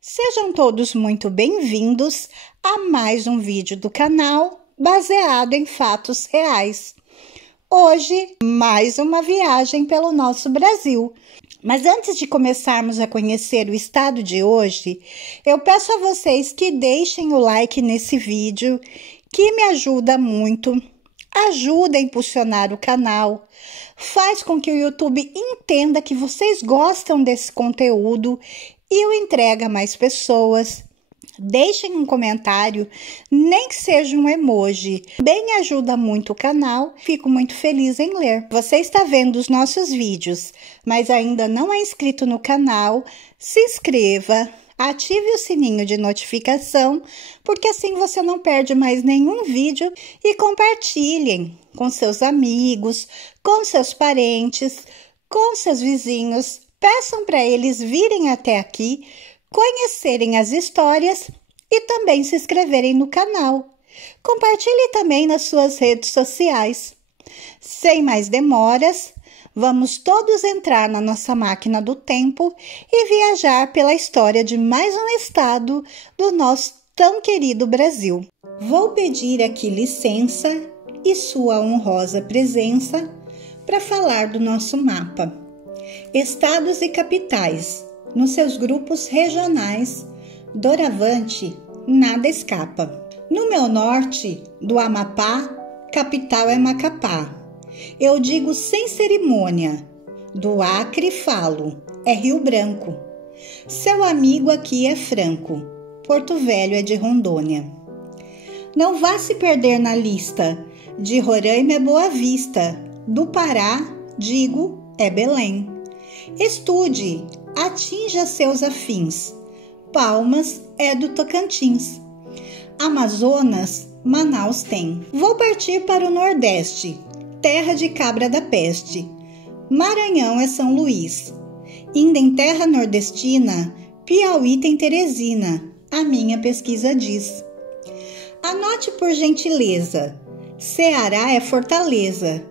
Sejam todos muito bem-vindos a mais um vídeo do canal baseado em fatos reais. Hoje, mais uma viagem pelo nosso Brasil. Mas antes de começarmos a conhecer o estado de hoje, eu peço a vocês que deixem o like nesse vídeo, que me ajuda muito, ajuda a impulsionar o canal, faz com que o YouTube entenda que vocês gostam desse conteúdo e o entrega a mais pessoas. Deixem um comentário, nem que seja um emoji. Bem ajuda muito o canal, fico muito feliz em ler. Você está vendo os nossos vídeos, mas ainda não é inscrito no canal, se inscreva, ative o sininho de notificação, porque assim você não perde mais nenhum vídeo e compartilhem com seus amigos, com seus parentes, com seus vizinhos. Peçam para eles virem até aqui, conhecerem as histórias e também se inscreverem no canal. Compartilhe também nas suas redes sociais. Sem mais demoras, vamos todos entrar na nossa máquina do tempo e viajar pela história de mais um estado do nosso tão querido Brasil. Vou pedir aqui licença e sua honrosa presença para falar do nosso mapa. Estados e capitais, nos seus grupos regionais, doravante, nada escapa. No meu norte, do Amapá, capital é Macapá. Eu digo sem cerimônia, do Acre falo, é Rio Branco. Seu amigo aqui é franco, Porto Velho é de Rondônia. Não vá se perder na lista, de Roraima é Boa Vista, do Pará, digo, é Belém. Estude, atinja seus afins. Palmas é do Tocantins. Amazonas, Manaus tem. Vou partir para o Nordeste, terra de cabra da peste. Maranhão é São Luís. Indo em terra nordestina, Piauí tem Teresina, a minha pesquisa diz. Anote por gentileza, Ceará é Fortaleza.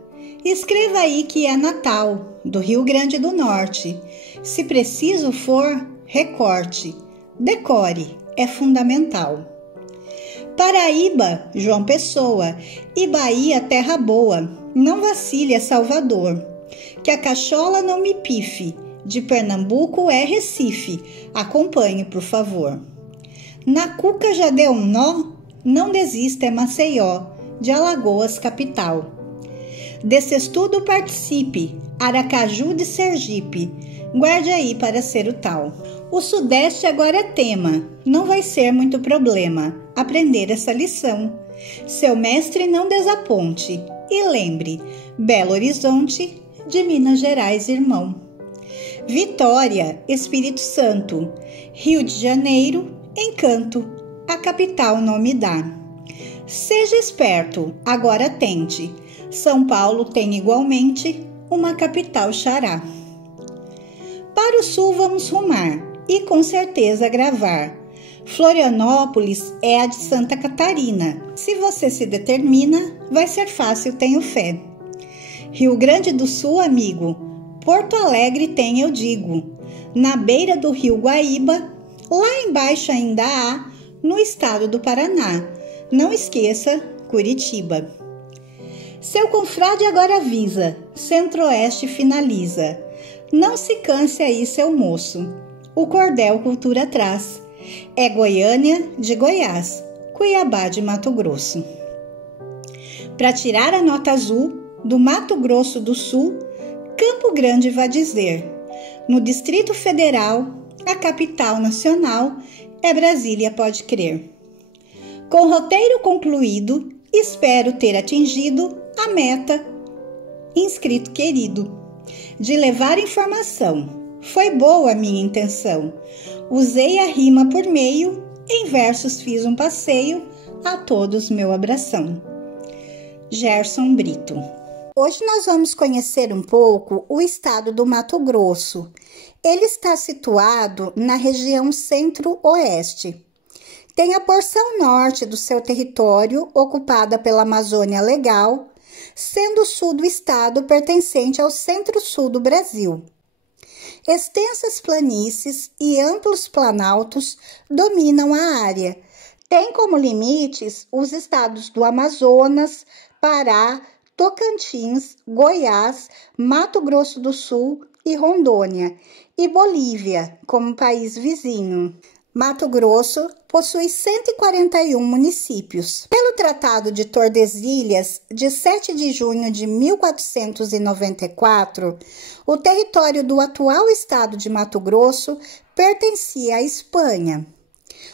Escreva aí que é Natal, do Rio Grande do Norte. Se preciso for, recorte. Decore, é fundamental. Paraíba, João Pessoa. E Bahia, terra boa. Não vacile, é Salvador. Que a cachola não me pife. De Pernambuco é Recife. Acompanhe, por favor. Na cuca já deu um nó? Não desista, é Maceió. De Alagoas, capital. Desse estudo participe, Aracaju de Sergipe, guarde aí para ser o tal. O Sudeste agora é tema, não vai ser muito problema aprender essa lição. Seu mestre não desaponte e lembre, Belo Horizonte, de Minas Gerais, irmão. Vitória, Espírito Santo, Rio de Janeiro, Encanto, a capital não me dá. Seja esperto, agora tente. São Paulo tem igualmente uma capital xará. Para o sul vamos rumar e com certeza gravar. Florianópolis é a de Santa Catarina. Se você se determina, vai ser fácil, tenho fé. Rio Grande do Sul, amigo, Porto Alegre tem, eu digo. Na beira do rio Guaíba, lá embaixo ainda há, no estado do Paraná. Não esqueça, Curitiba. Seu confrade agora avisa, Centro-Oeste finaliza. Não se canse aí, seu moço, o cordel cultura traz. É Goiânia de Goiás, Cuiabá de Mato Grosso. Para tirar a nota azul, do Mato Grosso do Sul, Campo Grande vai dizer. No Distrito Federal, a capital nacional é Brasília, pode crer. Com roteiro concluído, espero ter atingido a meta, inscrito querido, de levar informação. Foi boa a minha intenção. Usei a rima por meio, em versos fiz um passeio, a todos meu abração. Gerson Brito. Hoje nós vamos conhecer um pouco o estado do Mato Grosso. Ele está situado na região centro-oeste. Tem a porção norte do seu território ocupada pela Amazônia Legal, sendo o sul do estado pertencente ao centro-sul do Brasil. Extensas planícies e amplos planaltos dominam a área. Tem como limites os estados do Amazonas, Pará, Tocantins, Goiás, Mato Grosso do Sul e Rondônia, e Bolívia, como país vizinho. Mato Grosso possui 141 municípios. Pelo Tratado de Tordesilhas, de 7 de junho de 1494, o território do atual estado de Mato Grosso pertencia à Espanha.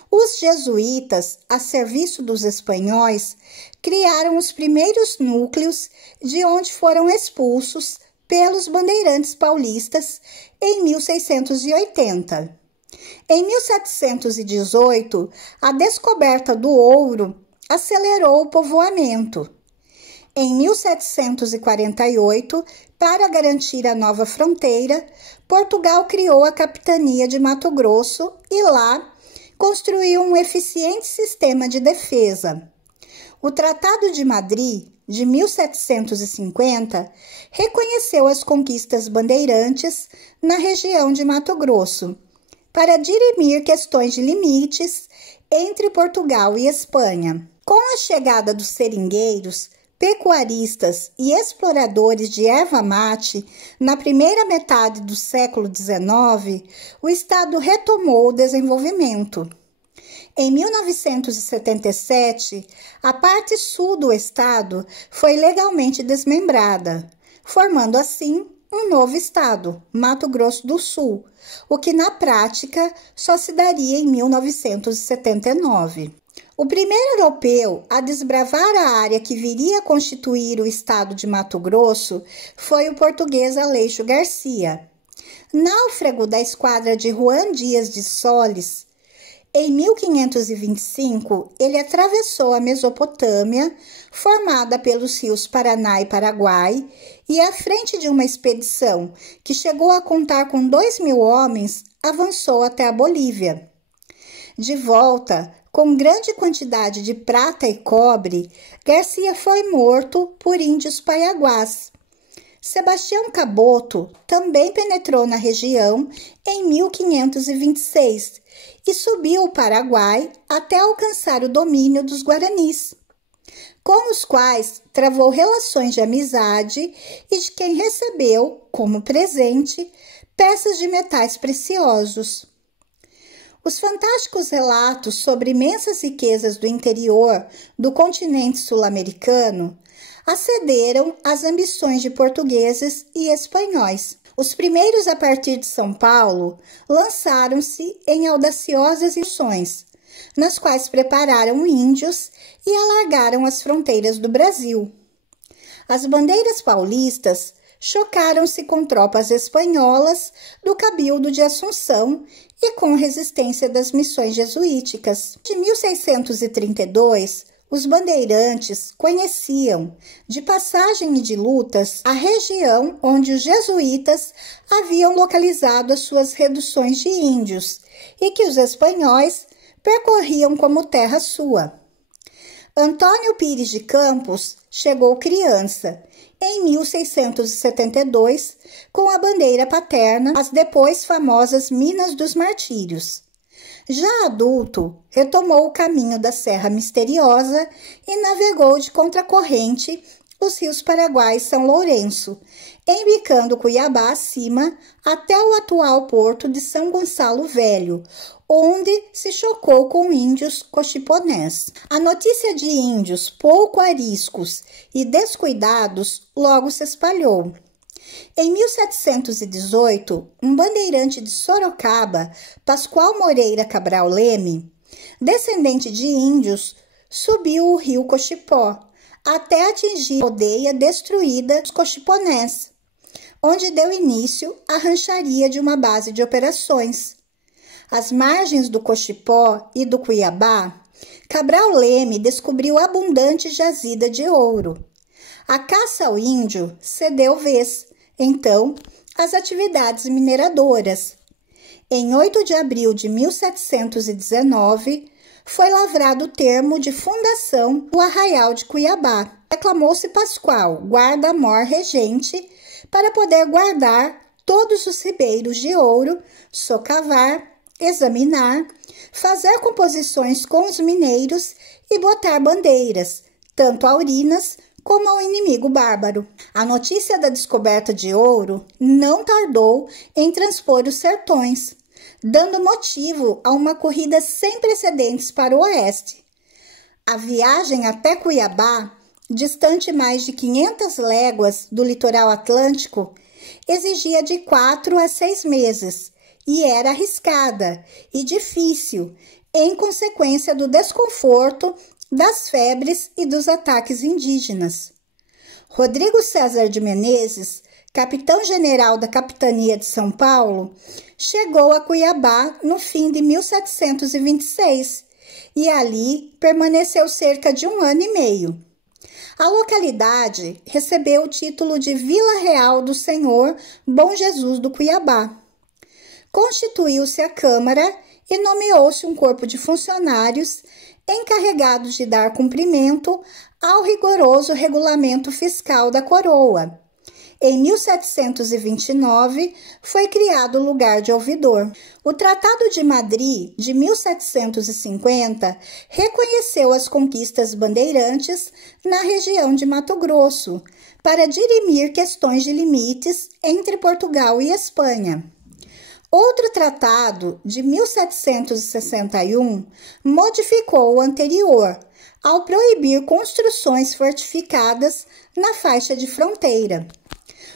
Os jesuítas, a serviço dos espanhóis, criaram os primeiros núcleos de onde foram expulsos pelos bandeirantes paulistas em 1680. Em 1718, a descoberta do ouro acelerou o povoamento. Em 1748, para garantir a nova fronteira, Portugal criou a capitania de Mato Grosso e lá construiu um eficiente sistema de defesa. O Tratado de Madrid, de 1750, reconheceu as conquistas bandeirantes na região de Mato Grosso, para dirimir questões de limites entre Portugal e Espanha. Com a chegada dos seringueiros, pecuaristas e exploradores de erva mate, na primeira metade do século XIX, o estado retomou o desenvolvimento. Em 1977, a parte sul do estado foi legalmente desmembrada, formando assim um novo estado, Mato Grosso do Sul, o que na prática só se daria em 1979. O primeiro europeu a desbravar a área que viria a constituir o estado de Mato Grosso foi o português Aleixo Garcia. Náufrago da esquadra de Juan Dias de Solis, em 1525, ele atravessou a Mesopotâmia, formada pelos rios Paraná e Paraguai, e à frente de uma expedição que chegou a contar com 2.000 homens, avançou até a Bolívia. De volta, com grande quantidade de prata e cobre, Garcia foi morto por índios paiaguás. Sebastião Caboto também penetrou na região em 1526 e subiu o Paraguai até alcançar o domínio dos Guaranis, com os quais travou relações de amizade e de quem recebeu, como presente, peças de metais preciosos. Os fantásticos relatos sobre imensas riquezas do interior do continente sul-americano acederam às ambições de portugueses e espanhóis. Os primeiros a partir de São Paulo lançaram-se em audaciosas missões, nas quais prepararam índios e alargaram as fronteiras do Brasil. As bandeiras paulistas chocaram-se com tropas espanholas do Cabildo de Assunção e com resistência das missões jesuíticas. De 1632, os bandeirantes conheciam, de passagem e de lutas, a região onde os jesuítas haviam localizado as suas reduções de índios e que os espanhóis percorriam como terra sua. Antônio Pires de Campos chegou criança, em 1672, com a bandeira paterna, as depois famosas Minas dos Martírios. Já adulto, retomou o caminho da Serra Misteriosa e navegou de contracorrente os rios Paraguai e São Lourenço, embicando Cuiabá acima até o atual porto de São Gonçalo Velho, onde se chocou com índios cochiponés. A notícia de índios pouco ariscos e descuidados logo se espalhou. Em 1718, um bandeirante de Sorocaba, Pascoal Moreira Cabral Leme, descendente de índios, subiu o rio Cochipó, até atingir a aldeia destruída dos cochiponés, onde deu início à rancharia de uma base de operações. Às margens do Cochipó e do Cuiabá, Cabral Leme descobriu abundante jazida de ouro. A caça ao índio cedeu vez, então, às atividades mineradoras. Em 8 de abril de 1719, foi lavrado o termo de fundação do Arraial de Cuiabá. Reclamou-se Pascoal, guarda-mor regente, para poder guardar todos os ribeiros de ouro, socavar, examinar, fazer composições com os mineiros e botar bandeiras, tanto aurinas como ao inimigo bárbaro. A notícia da descoberta de ouro não tardou em transpor os sertões, dando motivo a uma corrida sem precedentes para o oeste. A viagem até Cuiabá, distante mais de 500 léguas do litoral atlântico, exigia de 4 a 6 meses e era arriscada e difícil, em consequência do desconforto, das febres e dos ataques indígenas. Rodrigo César de Menezes, capitão-general da Capitania de São Paulo, chegou a Cuiabá no fim de 1726 e ali permaneceu cerca de 1 ano e meio. A localidade recebeu o título de Vila Real do Senhor Bom Jesus do Cuiabá. Constituiu-se a Câmara e nomeou-se um corpo de funcionários encarregados de dar cumprimento ao rigoroso regulamento fiscal da coroa. Em 1729, foi criado o lugar de ouvidor. O Tratado de Madrid, de 1750, reconheceu as conquistas bandeirantes na região de Mato Grosso, para dirimir questões de limites entre Portugal e Espanha. Outro tratado, de 1761, modificou o anterior, ao proibir construções fortificadas na faixa de fronteira.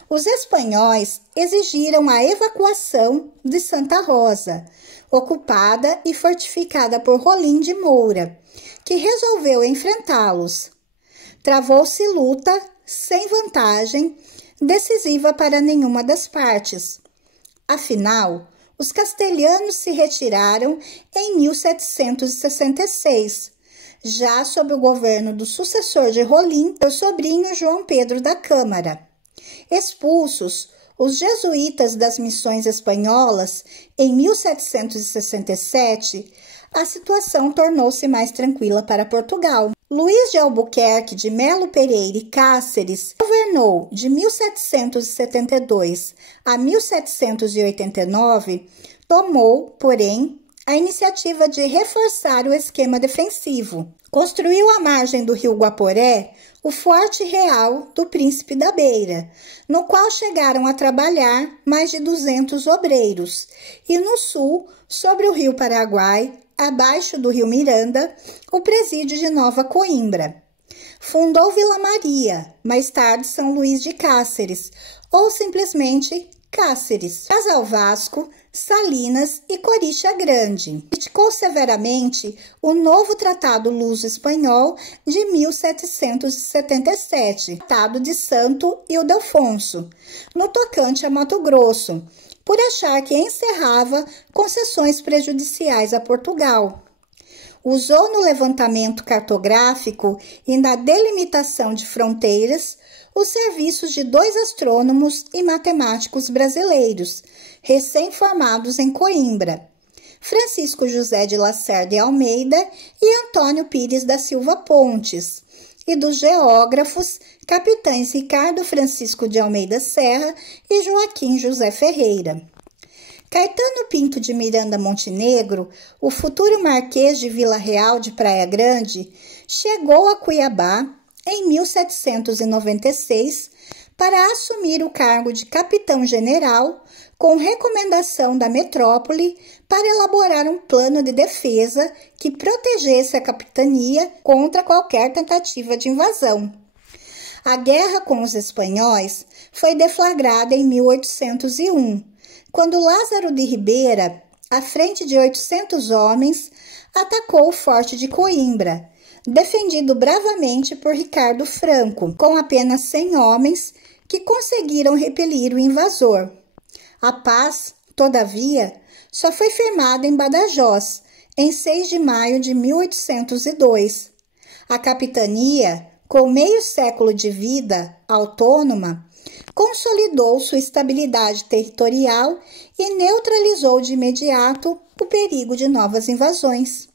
Os espanhóis exigiram a evacuação de Santa Rosa, ocupada e fortificada por Rolim de Moura, que resolveu enfrentá-los. Travou-se luta, sem vantagem, decisiva para nenhuma das partes. Afinal, os castelhanos se retiraram em 1766, já sob o governo do sucessor de Rolim, seu sobrinho João Pedro da Câmara. Expulsos, os jesuítas das missões espanholas em 1767, a situação tornou-se mais tranquila para Portugal. Luís de Albuquerque de Melo Pereira e Cáceres governou de 1772 a 1789, tomou, porém, a iniciativa de reforçar o esquema defensivo. Construiu à margem do rio Guaporé o Forte Real do Príncipe da Beira, no qual chegaram a trabalhar mais de 200 obreiros, e no sul, sobre o rio Paraguai, abaixo do rio Miranda, o presídio de Nova Coimbra. Fundou Vila Maria, mais tarde São Luís de Cáceres, ou simplesmente Cáceres, Casal Vasco, Salinas e Corixa Grande. Criticou severamente o novo Tratado Luso-Espanhol de 1777, Tratado de Santo Ildefonso, no tocante a Mato Grosso, por achar que encerrava concessões prejudiciais a Portugal. Usou no levantamento cartográfico e na delimitação de fronteiras os serviços de 2 astrônomos e matemáticos brasileiros, recém-formados em Coimbra, Francisco José de Lacerda e Almeida e Antônio Pires da Silva Pontes, e dos geógrafos capitães Ricardo Francisco de Almeida Serra e Joaquim José Ferreira. Caetano Pinto de Miranda Montenegro, o futuro marquês de Vila Real de Praia Grande, chegou a Cuiabá em 1796 para assumir o cargo de capitão-general com recomendação da metrópole para elaborar um plano de defesa que protegesse a capitania contra qualquer tentativa de invasão. A guerra com os espanhóis foi deflagrada em 1801, quando Lázaro de Ribeira, à frente de 800 homens, atacou o forte de Coimbra, defendido bravamente por Ricardo Franco, com apenas 100 homens que conseguiram repelir o invasor. A paz, todavia, só foi firmada em Badajoz, em 6 de maio de 1802. A capitania, com meio século de vida autônoma, consolidou sua estabilidade territorial e neutralizou de imediato o perigo de novas invasões.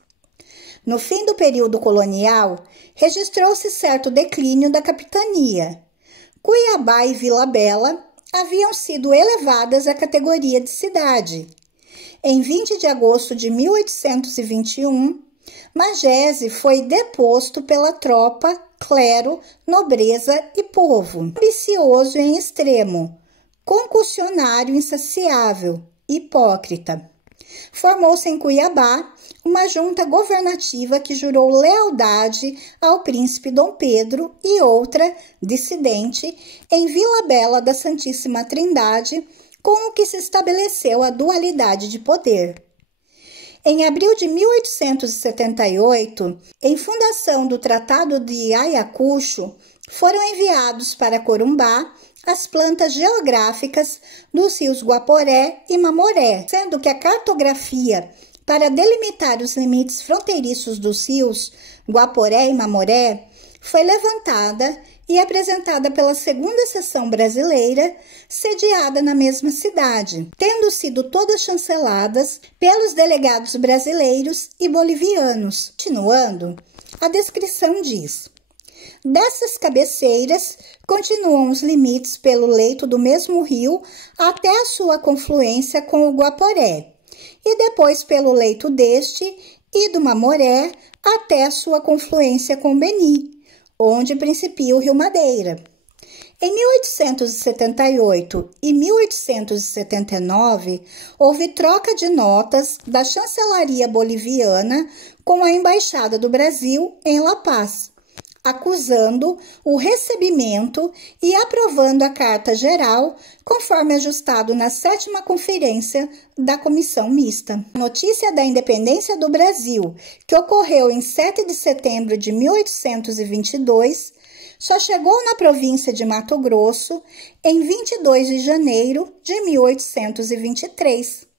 No fim do período colonial, registrou-se certo declínio da capitania. Cuiabá e Vila Bela, haviam sido elevadas à categoria de cidade. Em 20 de agosto de 1821, Magese foi deposto pela tropa, clero, nobreza e povo. Ambicioso em extremo, concussionário insaciável, hipócrita. Formou-se em Cuiabá uma junta governativa que jurou lealdade ao príncipe Dom Pedro e outra, dissidente, em Vila Bela da Santíssima Trindade, com o que se estabeleceu a dualidade de poder. Em abril de 1878, em fundação do Tratado de Ayacucho, foram enviados para Corumbá as plantas geográficas dos rios Guaporé e Mamoré, sendo que a cartografia para delimitar os limites fronteiriços dos rios Guaporé e Mamoré foi levantada e apresentada pela segunda seção brasileira, sediada na mesma cidade, tendo sido todas chanceladas pelos delegados brasileiros e bolivianos. Continuando, a descrição diz: dessas cabeceiras continuam os limites pelo leito do mesmo rio até a sua confluência com o Guaporé, e depois pelo leito deste e do Mamoré até a sua confluência com o Beni, onde principia o Rio Madeira. Em 1878 e 1879, houve troca de notas da chancelaria boliviana com a Embaixada do Brasil em La Paz, acusando o recebimento e aprovando a Carta Geral, conforme ajustado na 7ª Conferência da Comissão Mista. Notícia da independência do Brasil, que ocorreu em 7 de setembro de 1822, só chegou na província de Mato Grosso em 22 de janeiro de 1823.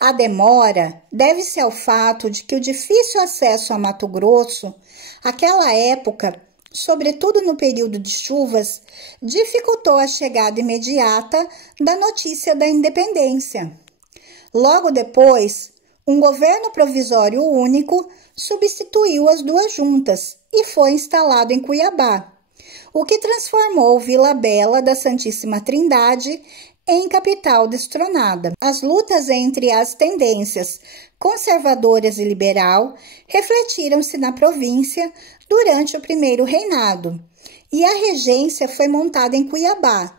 A demora deve-se ao fato de que o difícil acesso a Mato Grosso, aquela época, sobretudo no período de chuvas, dificultou a chegada imediata da notícia da independência. Logo depois, um governo provisório único substituiu as duas juntas e foi instalado em Cuiabá, o que transformou Vila Bela da Santíssima Trindade em capital destronada. As lutas entre as tendências conservadoras e liberal refletiram-se na província durante o primeiro reinado, e a regência foi montada em Cuiabá.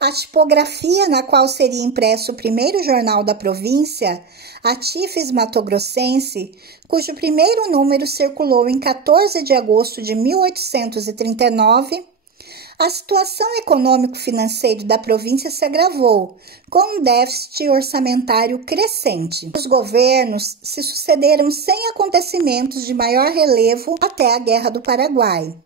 A tipografia na qual seria impresso o primeiro jornal da província, a Tifes Matogrossense, cujo primeiro número circulou em 14 de agosto de 1839, a situação econômico-financeira da província se agravou, com um déficit orçamentário crescente. Os governos se sucederam sem acontecimentos de maior relevo até a Guerra do Paraguai.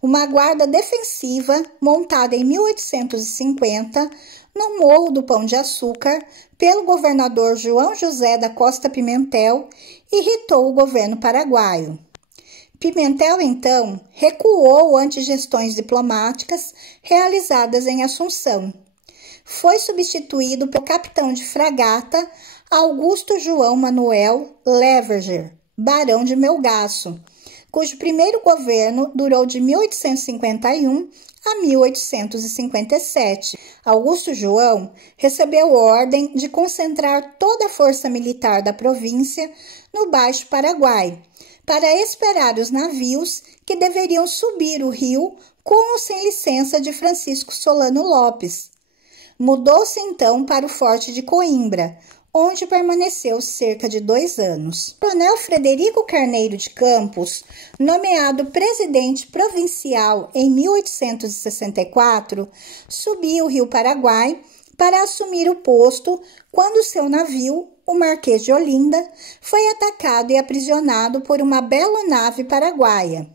Uma guarda defensiva, montada em 1850, no Morro do Pão de Açúcar, pelo governador João José da Costa Pimentel, irritou o governo paraguaio. Pimentel, então, recuou ante gestões diplomáticas realizadas em Assunção. Foi substituído pelo capitão de fragata Augusto João Manuel Leverger, barão de Melgaço, cujo primeiro governo durou de 1851 a 1857. Augusto João recebeu ordem de concentrar toda a força militar da província no Baixo Paraguai, para esperar os navios que deveriam subir o rio com ou sem licença de Francisco Solano Lopes. Mudou-se então para o Forte de Coimbra, onde permaneceu cerca de 2 anos. O coronel Frederico Carneiro de Campos, nomeado presidente provincial em 1864, subiu o rio Paraguai para assumir o posto quando seu navio, o Marquês de Olinda, foi atacado e aprisionado por uma bela nave paraguaia.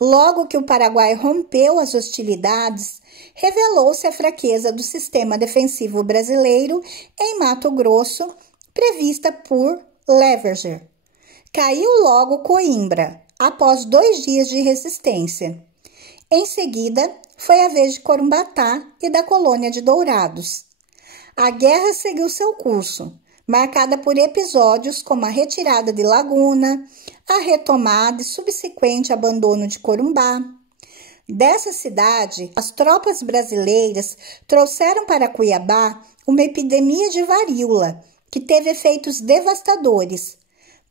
Logo que o Paraguai rompeu as hostilidades, revelou-se a fraqueza do sistema defensivo brasileiro em Mato Grosso, prevista por Leverger. Caiu logo Coimbra, após 2 dias de resistência. Em seguida, foi a vez de Corumbatá e da colônia de Dourados. A guerra seguiu seu curso, marcada por episódios como a retirada de Laguna, a retomada e subsequente abandono de Corumbá. Dessa cidade, as tropas brasileiras trouxeram para Cuiabá uma epidemia de varíola, que teve efeitos devastadores.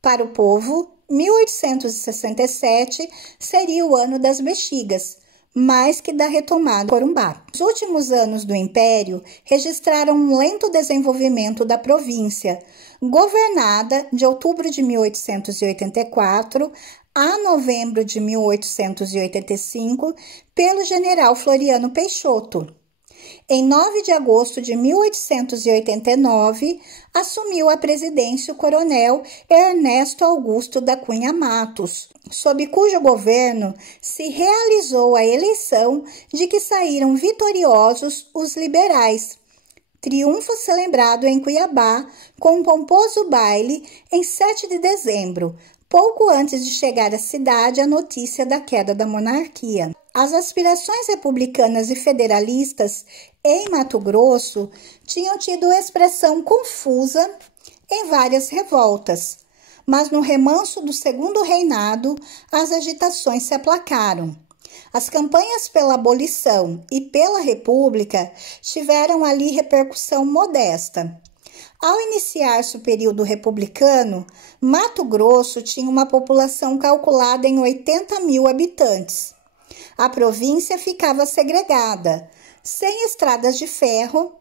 Para o povo, 1867 seria o ano das bexigas, mais que da retomada do Corumbá. Os últimos anos do Império registraram um lento desenvolvimento da província, governada de outubro de 1884 a novembro de 1885 pelo general Floriano Peixoto. Em 9 de agosto de 1889, assumiu a presidência o coronel Ernesto Augusto da Cunha Matos, sob cujo governo se realizou a eleição de que saíram vitoriosos os liberais. Triunfo celebrado em Cuiabá com um pomposo baile em 7 de dezembro, pouco antes de chegar à cidade a notícia da queda da monarquia. As aspirações republicanas e federalistas em Mato Grosso tinham tido expressão confusa em várias revoltas, mas no remanso do segundo reinado as agitações se aplacaram. As campanhas pela abolição e pela república tiveram ali repercussão modesta. Ao iniciar-se o período republicano, Mato Grosso tinha uma população calculada em 80 mil habitantes. A província ficava segregada. Sem estradas de ferro,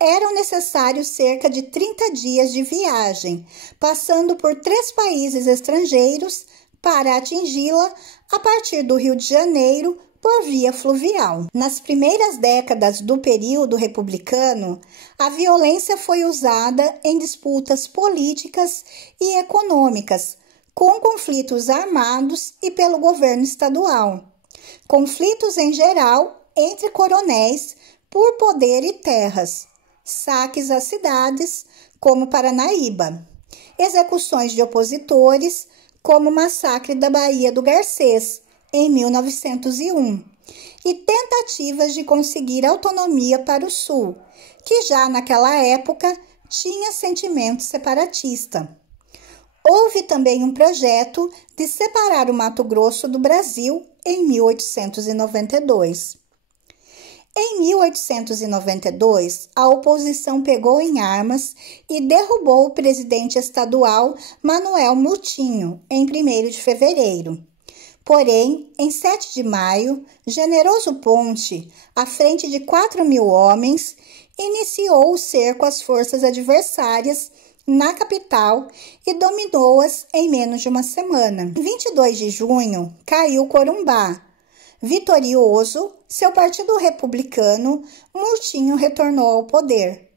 eram necessários cerca de 30 dias de viagem, passando por 3 países estrangeiros para atingi-la a partir do Rio de Janeiro por via fluvial. Nas primeiras décadas do período republicano, a violência foi usada em disputas políticas e econômicas, com conflitos armados e pelo governo estadual. Conflitos em geral entre coronéis por poder e terras, saques às cidades, como Paranaíba, execuções de opositores, como o massacre da Baía do Garcês, em 1901, e tentativas de conseguir autonomia para o Sul, que já naquela época tinha sentimento separatista. Houve também um projeto de separar o Mato Grosso do Brasil em 1892. Em 1892, a oposição pegou em armas e derrubou o presidente estadual Manuel Murtinho em 1º de fevereiro. Porém, em 7 de maio, Generoso Ponte, à frente de 4.000 homens, iniciou o cerco às forças adversárias na capital e dominou-as em menos de uma semana. Em 22 de junho, caiu Corumbá. Vitorioso, seu partido republicano, Murtinho retornou ao poder.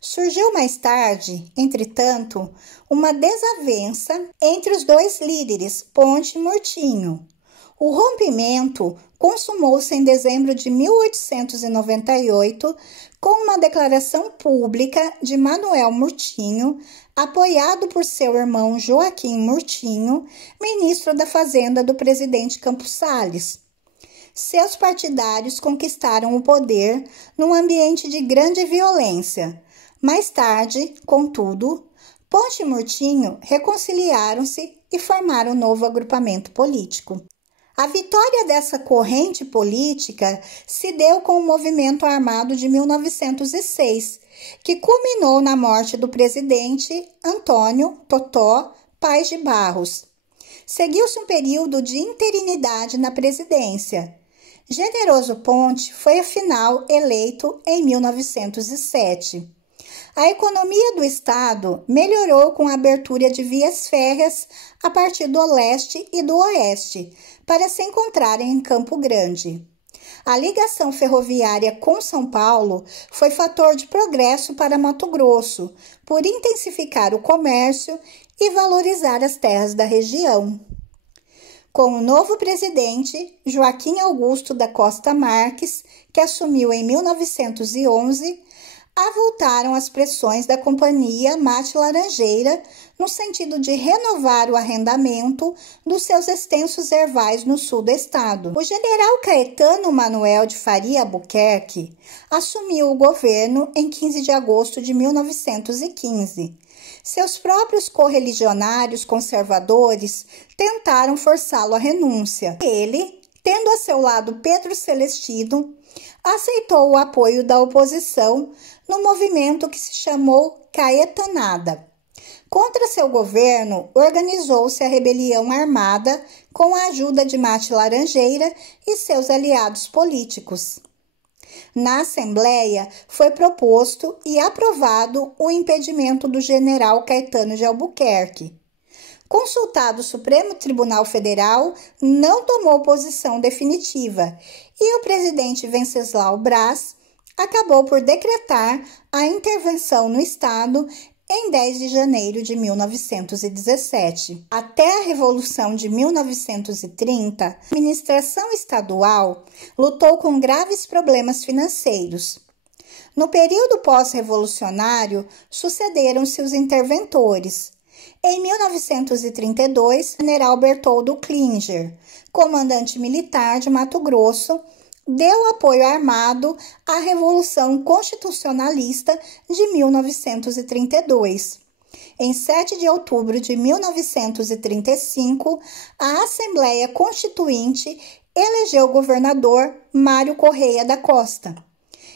Surgiu mais tarde, entretanto, uma desavença entre os dois líderes, Ponte e Murtinho. O rompimento consumou-se em dezembro de 1898 com uma declaração pública de Manuel Murtinho, apoiado por seu irmão Joaquim Murtinho, ministro da Fazenda do presidente Campos Salles. Seus partidários conquistaram o poder num ambiente de grande violência. Mais tarde, contudo, Ponte e Murtinho reconciliaram-se e formaram um novo agrupamento político. A vitória dessa corrente política se deu com o movimento armado de 1906, que culminou na morte do presidente Antônio Totó Paz de Barros. Seguiu-se um período de interinidade na presidência. Generoso Ponte foi, afinal, eleito em 1907. A economia do estado melhorou com a abertura de vias férreas a partir do leste e do oeste, para se encontrarem em Campo Grande. A ligação ferroviária com São Paulo foi fator de progresso para Mato Grosso, por intensificar o comércio e valorizar as terras da região. Com o novo presidente, Joaquim Augusto da Costa Marques, que assumiu em 1911, avultaram as pressões da Companhia Mate Laranjeira no sentido de renovar o arrendamento dos seus extensos ervais no sul do estado. O general Caetano Manuel de Faria Albuquerque assumiu o governo em 15 de agosto de 1915. Seus próprios correligionários conservadores tentaram forçá-lo à renúncia. Ele, Tendo a seu lado Pedro Celestino, aceitou o apoio da oposição no movimento que se chamou Caetanada. Contra seu governo, organizou-se a rebelião armada com a ajuda de Mate Laranjeira e seus aliados políticos. Na Assembleia, foi proposto e aprovado o impedimento do general Caetano de Albuquerque. Consultado o Supremo Tribunal Federal, não tomou posição definitiva e o presidente Venceslau Braz acabou por decretar a intervenção no Estado em 10 de janeiro de 1917. Até a Revolução de 1930, a administração estadual lutou com graves problemas financeiros. No período pós-revolucionário, sucederam-se os interventores. Em 1932, o general Bertoldo Klinger, comandante militar de Mato Grosso, deu apoio armado à Revolução Constitucionalista de 1932. Em 7 de outubro de 1935, a Assembleia Constituinte elegeu o governador Mário Correia da Costa.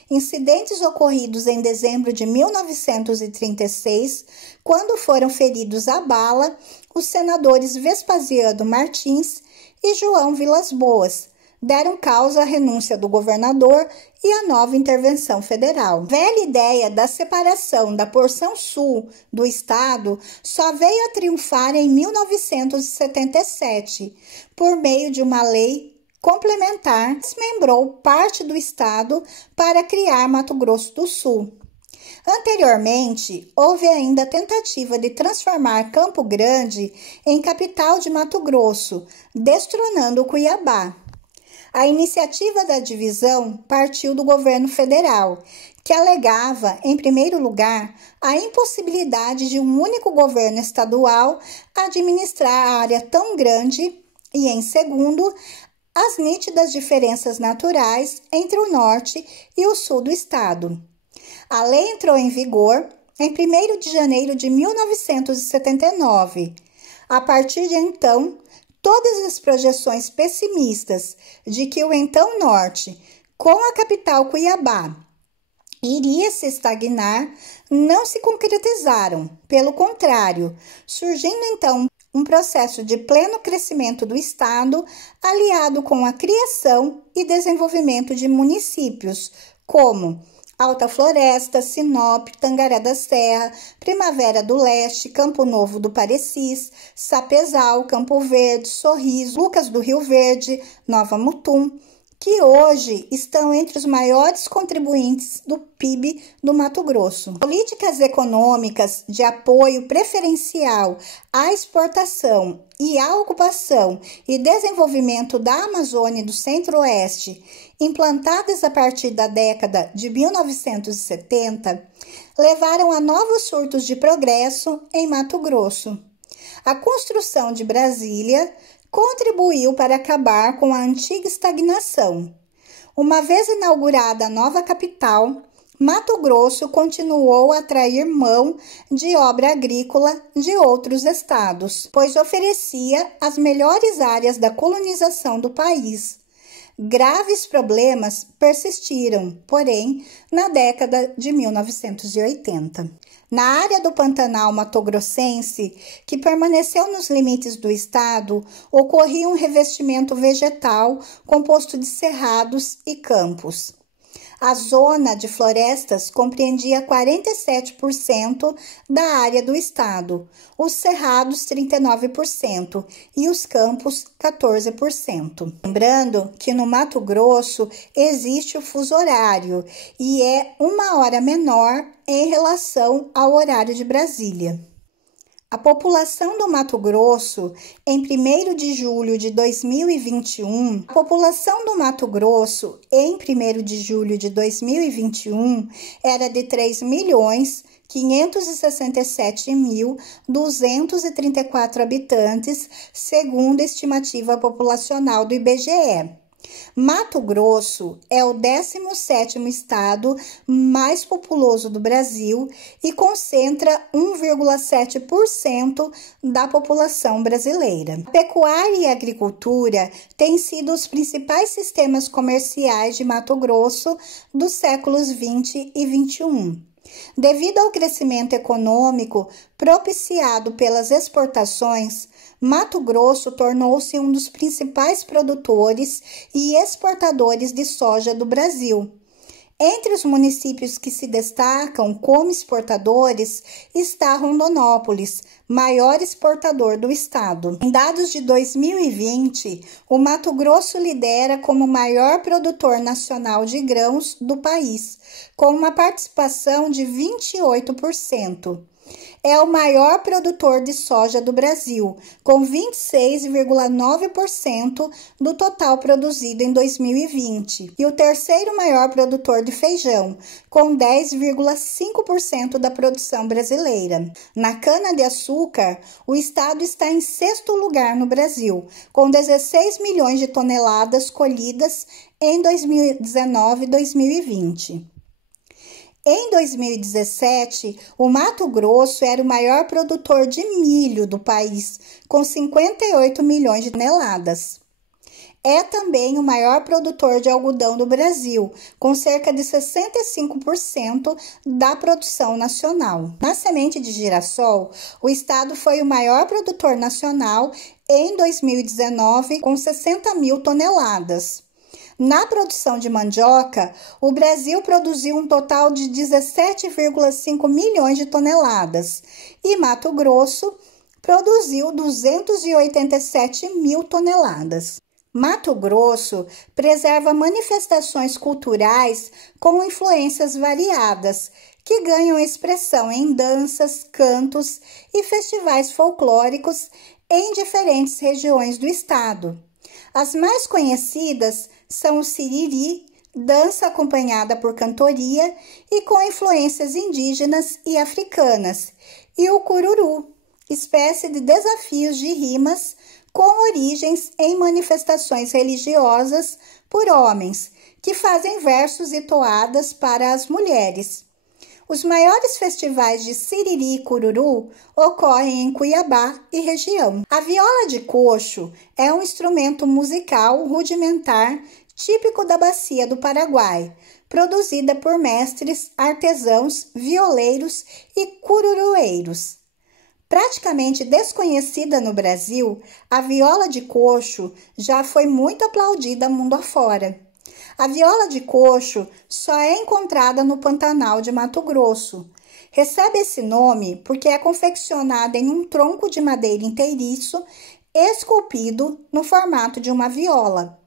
Incidentes ocorridos em dezembro de 1936, quando foram feridos a bala os senadores Vespasiano Martins e João Vilas Boas, deram causa à renúncia do governador e à nova intervenção federal. A velha ideia da separação da porção sul do estado só veio a triunfar em 1977, por meio de uma lei complementar que desmembrou parte do estado para criar Mato Grosso do Sul. Anteriormente, houve ainda a tentativa de transformar Campo Grande em capital de Mato Grosso, destronando Cuiabá. A iniciativa da divisão partiu do governo federal, que alegava, em primeiro lugar, a impossibilidade de um único governo estadual administrar a área tão grande e, em segundo, as nítidas diferenças naturais entre o norte e o sul do estado. A lei entrou em vigor em 1º de janeiro de 1979. A partir de então, todas as projeções pessimistas de que o então norte, com a capital Cuiabá, iria se estagnar, não se concretizaram. Pelo contrário, surgindo então um processo de pleno crescimento do estado, aliado com a criação e desenvolvimento de municípios como Alta Floresta, Sinop, Tangará da Serra, Primavera do Leste, Campo Novo do Parecis, Sapezal, Campo Verde, Sorriso, Lucas do Rio Verde, Nova Mutum, que hoje estão entre os maiores contribuintes do PIB do Mato Grosso. Políticas econômicas de apoio preferencial à exportação e à ocupação e desenvolvimento da Amazônia e do Centro-Oeste, implantadas a partir da década de 1970, levaram a novos surtos de progresso em Mato Grosso. A construção de Brasília contribuiu para acabar com a antiga estagnação. Uma vez inaugurada a nova capital, Mato Grosso continuou a atrair mão de obra agrícola de outros estados, pois oferecia as melhores áreas da colonização do país. Graves problemas persistiram, porém, na década de 1980. Na área do Pantanal matogrossense, que permaneceu nos limites do estado, ocorria um revestimento vegetal composto de cerrados e campos. A zona de florestas compreendia 47% da área do estado, os cerrados 39% e os campos 14%. Lembrando que no Mato Grosso existe o fuso horário e é 1 hora menor em relação ao horário de Brasília. A população do Mato Grosso, em 1º de julho de 2021, era de 3.567.234 habitantes, segundo a estimativa populacional do IBGE. Mato Grosso é o 17º estado mais populoso do Brasil e concentra 1,7% da população brasileira. A pecuária e a agricultura têm sido os principais sistemas comerciais de Mato Grosso dos séculos 20 e 21. Devido ao crescimento econômico propiciado pelas exportações, Mato Grosso tornou-se um dos principais produtores e exportadores de soja do Brasil. Entre os municípios que se destacam como exportadores está Rondonópolis, maior exportador do estado. Em dados de 2020, o Mato Grosso lidera como o maior produtor nacional de grãos do país, com uma participação de 28%. É o maior produtor de soja do Brasil, com 26,9% do total produzido em 2020, e o terceiro maior produtor de feijão, com 10,5% da produção brasileira. Na cana-de-açúcar, o estado está em sexto lugar no Brasil, com 16 milhões de toneladas colhidas em 2019 e 2020. Em 2017, o Mato Grosso era o maior produtor de milho do país, com 58 milhões de toneladas. É também o maior produtor de algodão do Brasil, com cerca de 65% da produção nacional. Na semente de girassol, o estado foi o maior produtor nacional em 2019, com 60 mil toneladas. Na produção de mandioca, o Brasil produziu um total de 17,5 milhões de toneladas e Mato Grosso produziu 287 mil toneladas. Mato Grosso preserva manifestações culturais com influências variadas, que ganham expressão em danças, cantos e festivais folclóricos em diferentes regiões do estado. As mais conhecidas são o siriri, dança acompanhada por cantoria e com influências indígenas e africanas, e o cururu, espécie de desafios de rimas com origens em manifestações religiosas por homens, que fazem versos e toadas para as mulheres. Os maiores festivais de siriri e cururu ocorrem em Cuiabá e região. A viola de coxo é um instrumento musical rudimentar típico da Bacia do Paraguai, produzida por mestres, artesãos, violeiros e cururueiros. Praticamente desconhecida no Brasil, a viola de coxo já foi muito aplaudida mundo afora. A viola de coxo só é encontrada no Pantanal de Mato Grosso. Recebe esse nome porque é confeccionada em um tronco de madeira inteiriço, esculpido no formato de uma viola.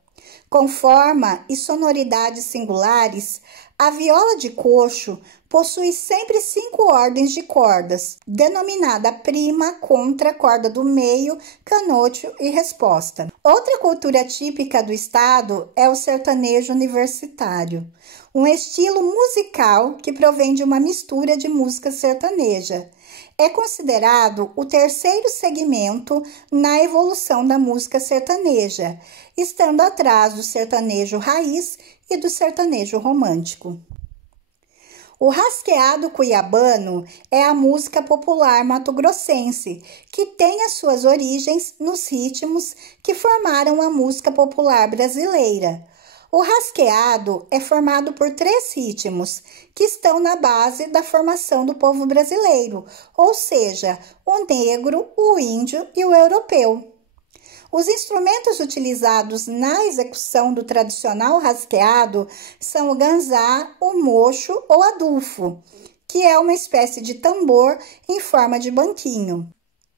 Com forma e sonoridades singulares, a viola de coxo possui sempre 5 ordens de cordas, denominada prima, contra, corda do meio, canôtil e resposta. Outra cultura típica do estado é o sertanejo universitário, um estilo musical que provém de uma mistura de música sertaneja. É considerado o terceiro segmento na evolução da música sertaneja, estando atrás do sertanejo raiz e do sertanejo romântico. O rasqueado cuiabano é a música popular mato-grossense, que tem as suas origens nos ritmos que formaram a música popular brasileira. O rasqueado é formado por 3 ritmos, que estão na base da formação do povo brasileiro, ou seja, o negro, o índio e o europeu. Os instrumentos utilizados na execução do tradicional rasqueado são o ganzá, o mocho ou adufo, que é uma espécie de tambor em forma de banquinho.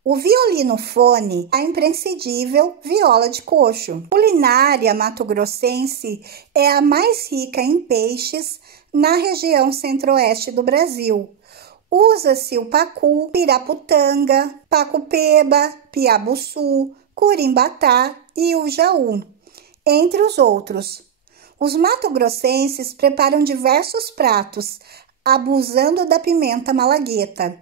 O violino fone, a imprescindível viola de coxo. A culinária mato-grossense é a mais rica em peixes na região centro-oeste do Brasil. Usa-se o pacu, piraputanga, pacupeba, piabuçu, curimbatá e o jaú, entre os outros. Os mato-grossenses preparam diversos pratos, abusando da pimenta malagueta.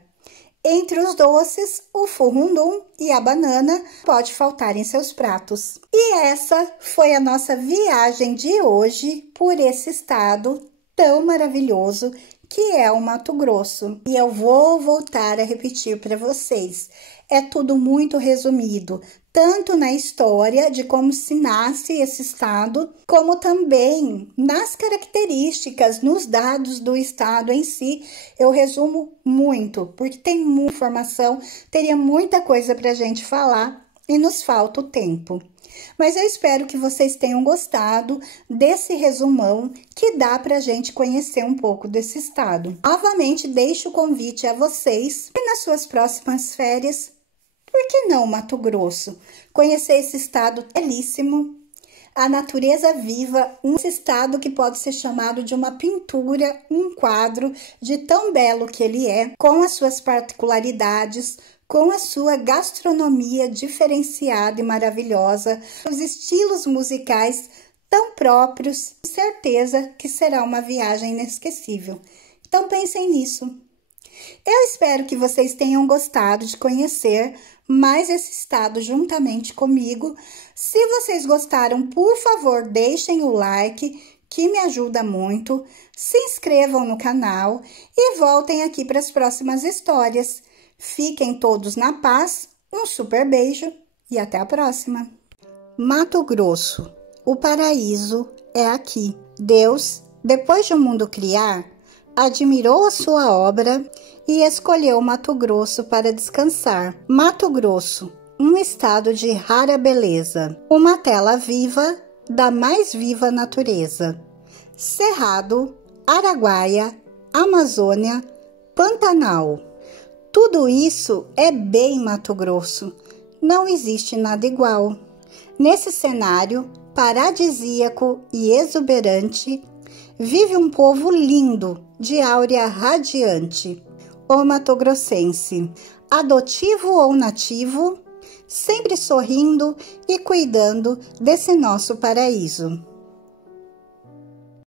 Entre os doces, o furrundum e a banana pode faltar em seus pratos. E essa foi a nossa viagem de hoje por esse estado tão maravilhoso que é o Mato Grosso. E eu vou voltar a repetir para vocês. É tudo muito resumido, tanto na história de como se nasce esse estado, como também nas características, nos dados do estado em si. Eu resumo muito, porque tem muita informação, teria muita coisa para a gente falar e nos falta o tempo. Mas eu espero que vocês tenham gostado desse resumão que dá para a gente conhecer um pouco desse estado. Novamente, deixo o convite a vocês e nas suas próximas férias, por que não Mato Grosso? Conhecer esse estado belíssimo, a natureza viva, um estado que pode ser chamado de uma pintura, um quadro de tão belo que ele é, com as suas particularidades, com a sua gastronomia diferenciada e maravilhosa, os estilos musicais tão próprios, com certeza que será uma viagem inesquecível. Então pensem nisso. Eu espero que vocês tenham gostado de conhecer mais esse estado juntamente comigo. Se vocês gostaram, por favor, deixem o like, que me ajuda muito. Se inscrevam no canal e voltem aqui para as próximas histórias. Fiquem todos na paz, um super beijo e até a próxima. Mato Grosso, o paraíso é aqui. Deus, depois de o mundo criar, admirou a sua obra e escolheu Mato Grosso para descansar. Mato Grosso, um estado de rara beleza, uma tela viva da mais viva natureza. Cerrado, Araguaia, Amazônia, Pantanal. Tudo isso é bem Mato Grosso, não existe nada igual. Nesse cenário paradisíaco e exuberante, vive um povo lindo, de áurea radiante, o matogrossense, adotivo ou nativo, sempre sorrindo e cuidando desse nosso paraíso.